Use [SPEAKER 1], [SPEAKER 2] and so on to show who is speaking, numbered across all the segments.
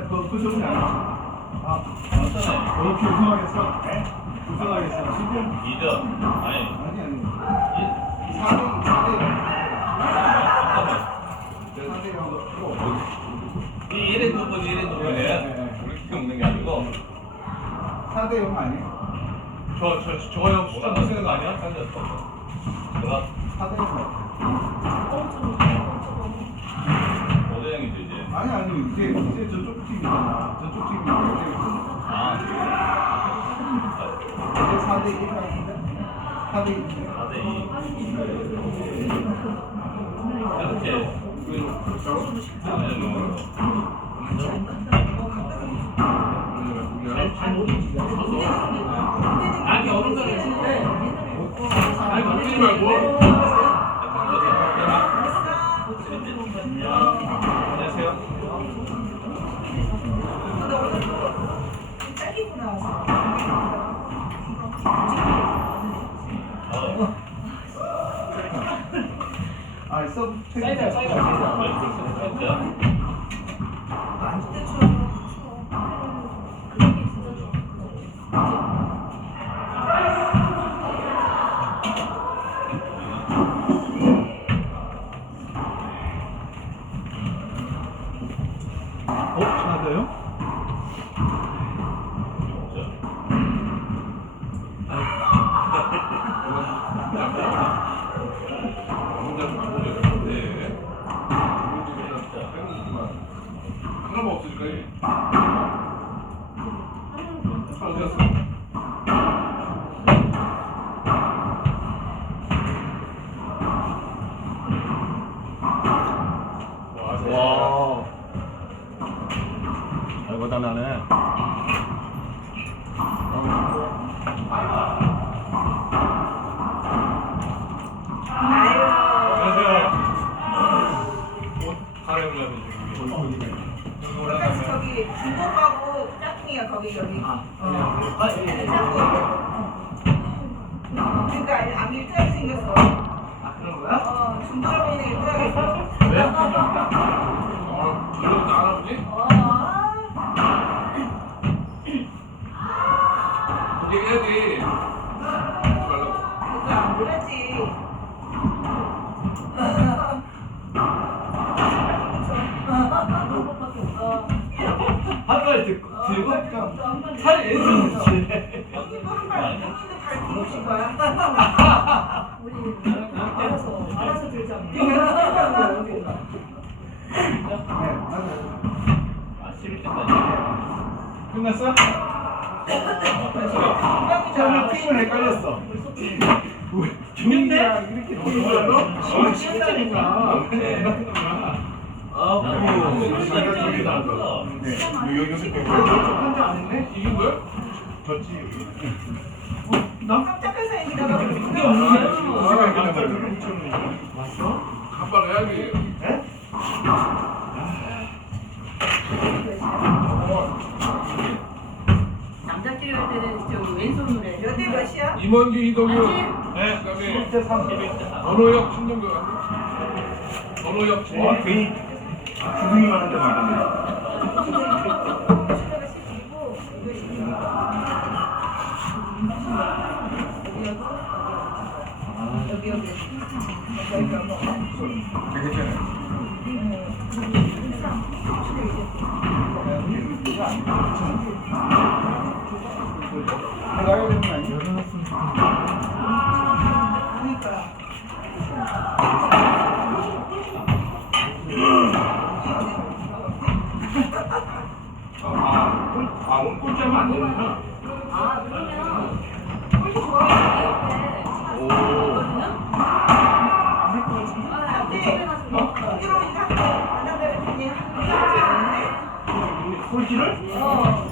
[SPEAKER 1] 근데 너그 좋냐? 아,
[SPEAKER 2] 맞잖아요.
[SPEAKER 1] 너 우승하겠어? 네? 우승하겠어? 지금?
[SPEAKER 2] 2점. 아니,
[SPEAKER 1] 아니 아니.
[SPEAKER 2] 이-
[SPEAKER 1] 4대 4대
[SPEAKER 2] 잠깐만.
[SPEAKER 1] 4대 0.
[SPEAKER 2] 이 얘네 넘버지 얘네 넘버네.
[SPEAKER 1] 네, 네, 네.
[SPEAKER 2] 그렇게 먹는 게 아니고
[SPEAKER 1] 4대 0 아니에요?
[SPEAKER 2] 저 저 저거 형 수정 못 쓰는 거 아니야? 내가
[SPEAKER 1] 4대 0.
[SPEAKER 2] 어제 형이죠 이제.
[SPEAKER 1] 아니 아니 이제 이제 저쪽 아, 이제 4대 1 같은데? 4대 1.
[SPEAKER 2] 4대 2. 이렇게
[SPEAKER 3] 아니 어른 거를 치는데 아니 건드리지 말고 사이드야
[SPEAKER 4] 중국하고 짝퉁이야 거기 여기. 어. 짝퉁. 그러니까 안 일자하게 생겼어.
[SPEAKER 3] 아 그런 거야?
[SPEAKER 4] 어, 보이는 일자하게 생겼어.
[SPEAKER 3] 왜? 어, 이러고 나 할아버지?
[SPEAKER 4] 어.
[SPEAKER 3] 얘기해야지 말라고
[SPEAKER 4] 그거 안 몰랐지. 어.
[SPEAKER 3] 한발 듣고 들고
[SPEAKER 4] 어.
[SPEAKER 3] 살이 애쓰는 거지
[SPEAKER 4] 여기 뭐한발 본인도 발 들어오신 거야? 우리 알아서 알아서 들자.
[SPEAKER 2] 아, 11점까지.
[SPEAKER 1] 끝났어?
[SPEAKER 4] 금방이잖아.
[SPEAKER 1] 처음에 팀을 헷갈렸어. 왜? 팀을 헷갈려? 진짜니까.
[SPEAKER 2] 아,
[SPEAKER 1] 그리고
[SPEAKER 2] 시간이
[SPEAKER 1] 시간이
[SPEAKER 2] 여기
[SPEAKER 1] 나왔어.
[SPEAKER 2] 나왔어.
[SPEAKER 1] 네. 여기 여기 한장 안 했네?
[SPEAKER 3] 이긴 거야?
[SPEAKER 1] 졌지.
[SPEAKER 4] 깜짝해서 얘기다가
[SPEAKER 3] 그게
[SPEAKER 1] 아,
[SPEAKER 3] 없네
[SPEAKER 1] 지금 시간 끝나면 6천 왔어?
[SPEAKER 3] 한발 해야지
[SPEAKER 1] 네?
[SPEAKER 5] 남자끼리 갈 때는 저기 왼손으로 해.
[SPEAKER 4] 몇대 몇이야?
[SPEAKER 3] 임원규 이동규
[SPEAKER 2] 네.
[SPEAKER 3] 그다음에
[SPEAKER 1] 10대 3.
[SPEAKER 3] 언호혁 신동규 같네 언호혁
[SPEAKER 1] 와,
[SPEAKER 3] 신동규
[SPEAKER 1] 괜히 주둥이만 한데 말던데.
[SPEAKER 4] 숫자가 12고 이거 12. 여기 여기
[SPEAKER 1] 괜찮아요. 나가야 되는 거 아니야? 아,
[SPEAKER 4] 한
[SPEAKER 1] 꼴찌를?
[SPEAKER 4] 어.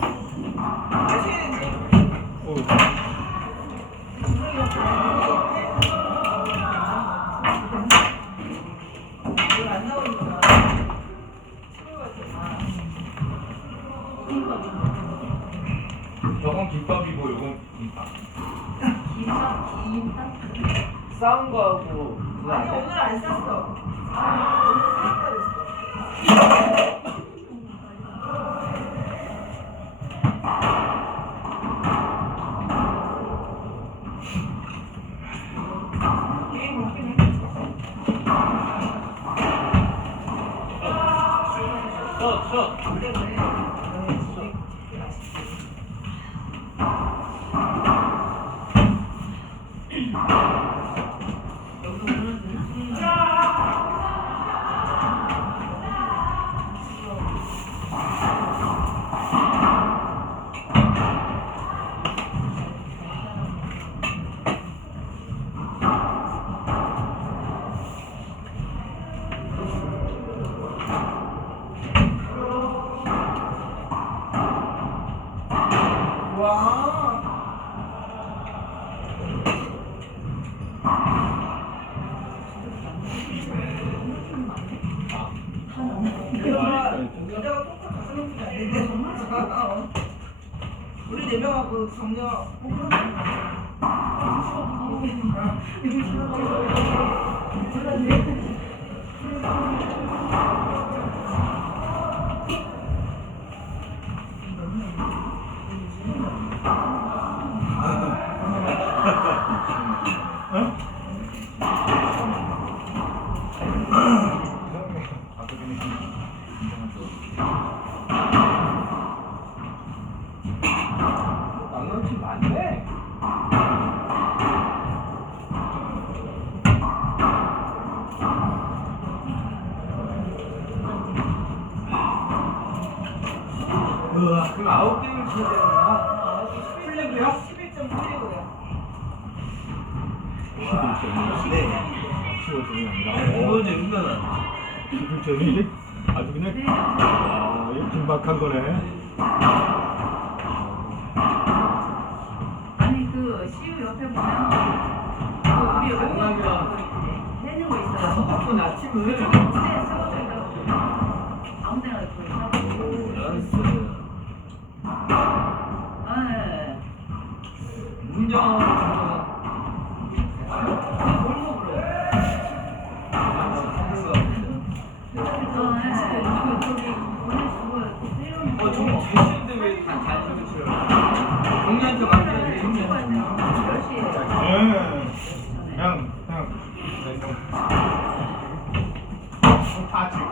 [SPEAKER 4] 마셔야 되지. 이거 안 나오니까.
[SPEAKER 2] 저건 김밥이고, 요건 김밥.
[SPEAKER 5] 김밥, 김밥.
[SPEAKER 3] 싸운 거하고 그거
[SPEAKER 4] 아니 오늘 안 쌌어. 아, 오늘 쌌다 그랬어. 어, 어. 네 명하고 정녀
[SPEAKER 6] 남남친 많네. 으아, 그럼 아홉 개를 쳐야 되나? 플랜드요?
[SPEAKER 4] 11.8이고요.
[SPEAKER 6] 네. 15점이 아니라. 오, 재밌다.
[SPEAKER 7] 11점이 아주 그냥 아, 이거 긴박한 거네.
[SPEAKER 5] 아니 그 CU 옆에 보면 그 우리 여기 해는 거 있어요.
[SPEAKER 6] 바쁜 아침을.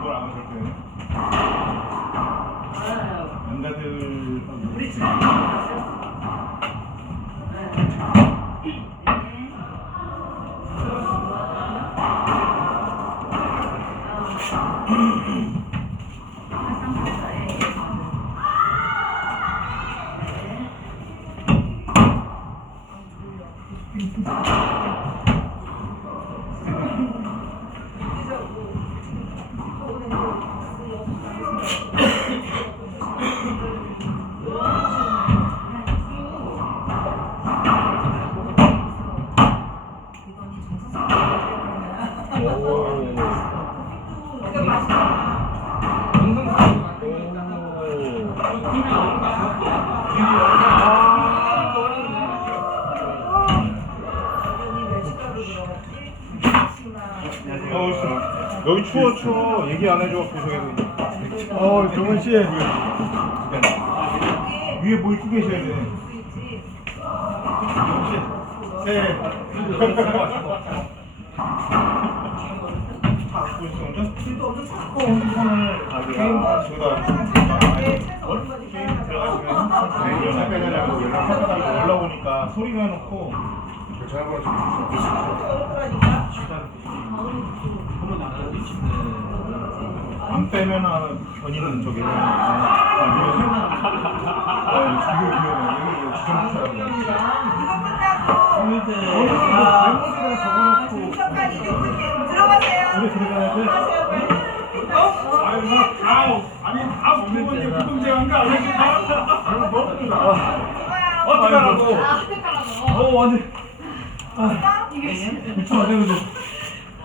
[SPEAKER 5] 다
[SPEAKER 7] 질거라고 그렇게
[SPEAKER 5] 아,
[SPEAKER 7] 남자들
[SPEAKER 5] 우리 집에 갔
[SPEAKER 4] 여기
[SPEAKER 7] 추워 추워 얘기 안 해줘 구석에서. 어 정은 씨 위에 뭐 입고 계셔야 돼. 있어 혼자?
[SPEAKER 4] 길도.
[SPEAKER 7] 손을 저기다
[SPEAKER 4] 네, 채소 얼마지
[SPEAKER 7] 게임 들어가시면 연락해달라고 연락하다가 올라오니까 소리로 해놓고 전화번호 좀
[SPEAKER 4] 어렵더라니까.
[SPEAKER 7] 안 빼면 견인은 저기 아, 아니야?
[SPEAKER 4] 이거야.
[SPEAKER 6] 어떡하라고.
[SPEAKER 3] 아, 택하라고.
[SPEAKER 6] 어, 완전.
[SPEAKER 4] 아,
[SPEAKER 6] 미쳐, 안 되거든.